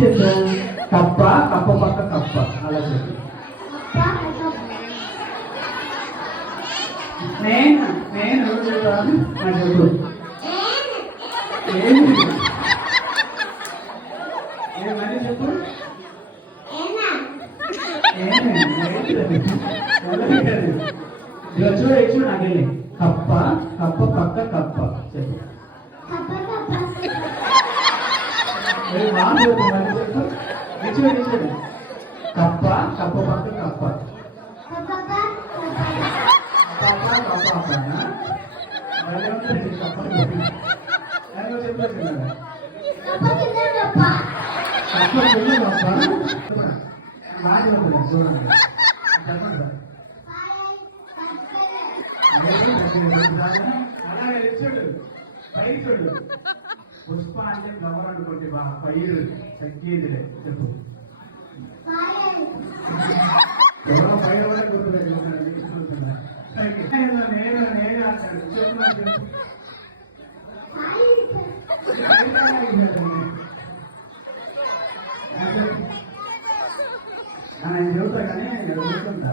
చేద్దాం? కప్ప, కప్ప పక్క కప్ప, అలా చెప్పు. నేను నేను ఎవరు చెప్తాను నాకు చెప్పు. మళ్ళీ చెప్పు. చూడు చూడు నాకెళ్ళి. కప్ప, కప్ప పక్క కప్ప చెప్పు. మళ్ళీ చెప్పు. చూడు కప్ప, కప్ప పక్క కప్ప. పుష్ప అంటే ఫ్లవర్ అనుకోండి, పైరు శక్తి చెప్పు. ఎవరో పైరు కూడా గుర్తులేదు. నేను నేను అంటాడు చెప్పు. నేను చెబుతా కానీ చెబుతుంటా.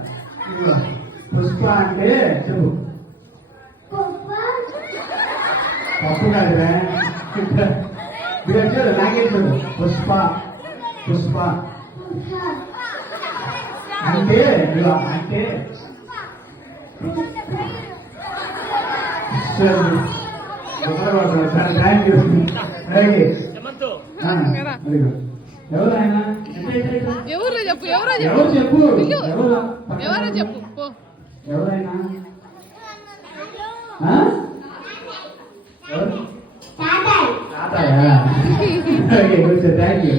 పుష్ప అంటే చెప్పు. పప్పు కాదురా, చూడు నాకే చూడు. పుష్ప పుష్ప అంటే అంటే థ్యాంక్ యూ. ఎవరైనా ఎవరు చెప్పు. ఎవరు చెప్పు. ఎవరో చెప్పు. ఎవరైనా తాతయ్య. Thank you.